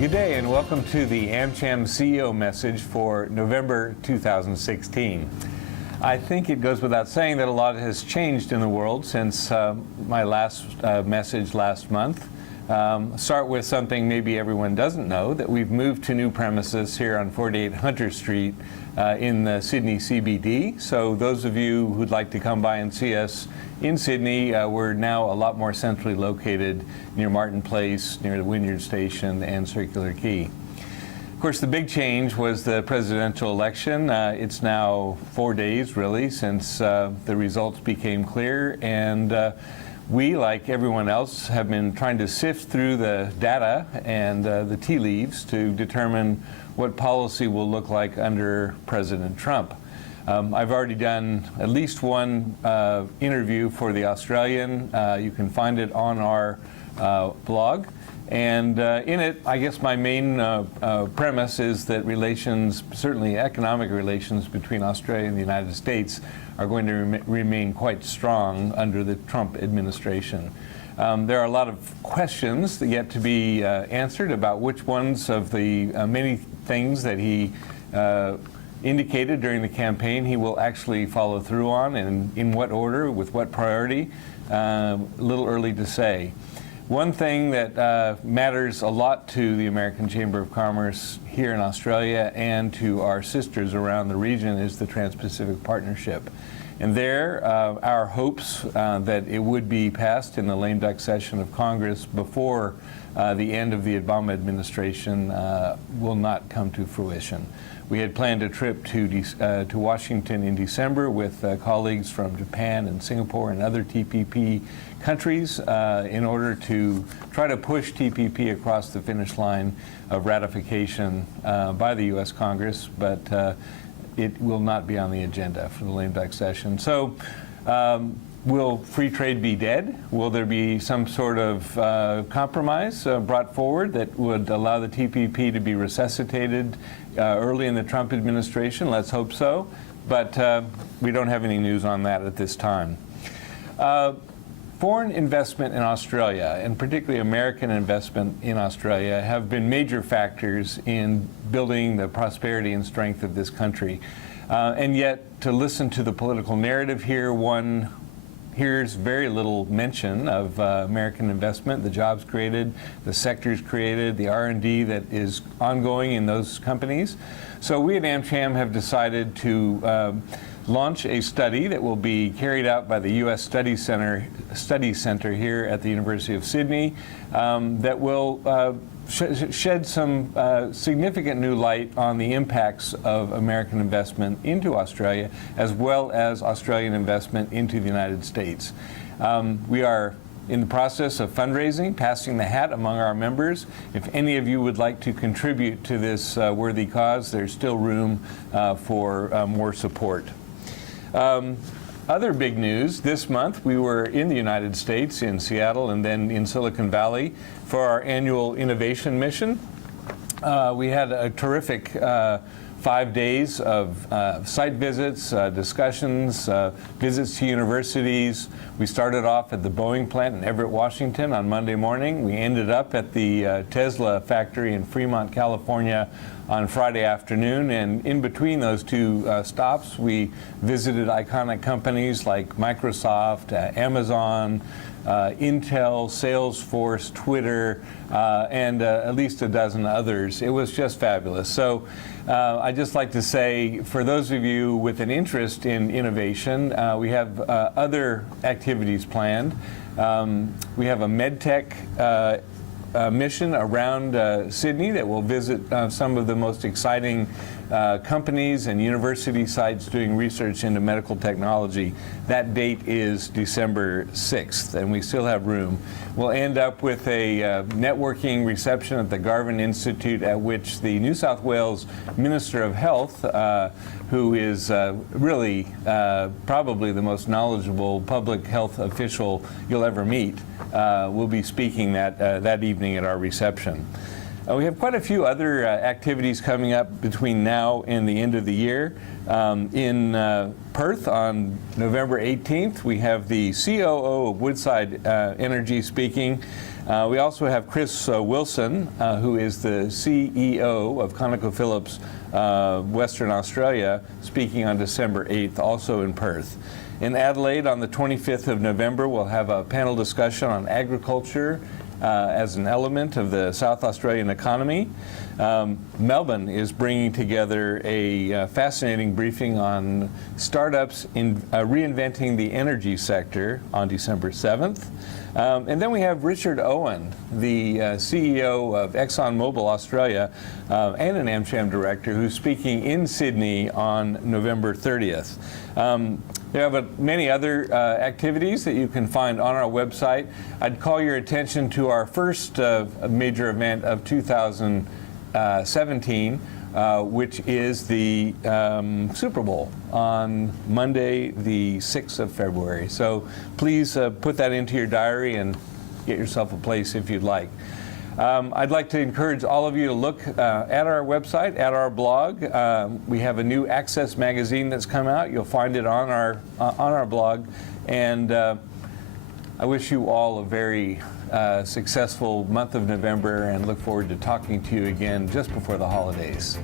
Good day and welcome to the AmCham CEO message for November 2016. I think it goes without saying that a lot has changed in the world since my last message last month. Start with something maybe everyone doesn't know, that we've moved to new premises here on 48 Hunter Street in the Sydney CBD. So those of you who'd like to come by and see us in Sydney, we're now a lot more centrally located near Martin Place, near the Wynyard Station and Circular Quay. Of course, the big change was the presidential election. It's now 4 days, really, since the results became clear, and we, like everyone else, have been trying to sift through the data and the tea leaves to determine what policy will look like under President Trump. I've already done at least one interview for The Australian. You can find it on our blog. And in it, I guess my main premise is that relations, certainly economic relations between Australia and the United States, are going to remain quite strong under the Trump administration. There are a lot of questions that yet to be answered about which ones of the many things that he indicated during the campaign he will actually follow through on, and in what order, with what priority. A little early to say. One thing that matters a lot to the American Chamber of Commerce here in Australia and to our sisters around the region is the Trans-Pacific Partnership. And there, our hopes that it would be passed in the lame duck session of Congress before the end of the Obama administration will not come to fruition. We had planned a trip to Washington in December with colleagues from Japan and Singapore and other TPP countries in order to try to push TPP across the finish line of ratification by the U.S. Congress, but it will not be on the agenda for the lame duck session. So will free trade be dead? Will there be some sort of compromise brought forward that would allow the TPP to be resuscitated early in the Trump administration? Let's hope so. But we don't have any news on that at this time. Foreign investment in Australia, and particularly American investment in Australia, have been major factors in building the prosperity and strength of this country. And yet, to listen to the political narrative here, one hears very little mention of American investment, the jobs created, the sectors created, the R&D that is ongoing in those companies. So we at AmCham have decided to launch a study that will be carried out by the U.S. Study Center here at the University of Sydney that will shed some significant new light on the impacts of American investment into Australia, as well as Australian investment into the United States. We are in the process of fundraising, passing the hat among our members. If any of you would like to contribute to this worthy cause, there's still room for more support. Other big news, this month we were in the United States, in Seattle and then in Silicon Valley for our annual innovation mission. We had a terrific 5 days of site visits, discussions, visits to universities. We started off at the Boeing plant in Everett, Washington on Monday morning. We ended up at the Tesla factory in Fremont, California on Friday afternoon, and in between those two stops we visited iconic companies like Microsoft, Amazon, Intel, Salesforce, Twitter, and at least a dozen others. It was just fabulous. So I'd just like to say, for those of you with an interest in innovation, we have other activities planned. We have a MedTech mission around Sydney that will visit some of the most exciting companies and university sites doing research into medical technology. That date is December 6th, and we still have room. We'll end up with a networking reception at the Garvan Institute, at which the New South Wales Minister of Health, who is really probably the most knowledgeable public health official you'll ever meet, will be speaking that evening at our reception. We have quite a few other activities coming up between now and the end of the year. In Perth on November 18th, we have the COO of Woodside Energy speaking. We also have Chris Wilson, who is the CEO of ConocoPhillips Western Australia, speaking on December 8th, also in Perth. In Adelaide on the 25th of November, we'll have a panel discussion on agriculture as an element of the South Australian economy. Melbourne is bringing together a fascinating briefing on startups in reinventing the energy sector on December 7th. And then we have Richard Owen, the CEO of ExxonMobil Australia and an AmCham director, who's speaking in Sydney on November 30th. There are many other activities that you can find on our website. I'd call your attention to our first major event of 2017, which is the Super Bowl on Monday, the 6th of February. So please put that into your diary and get yourself a place if you'd like. I'd like to encourage all of you to look at our website, at our blog. We have a new Access magazine that's come out. You'll find it on our blog. And I wish you all a very successful month of November and look forward to talking to you again just before the holidays.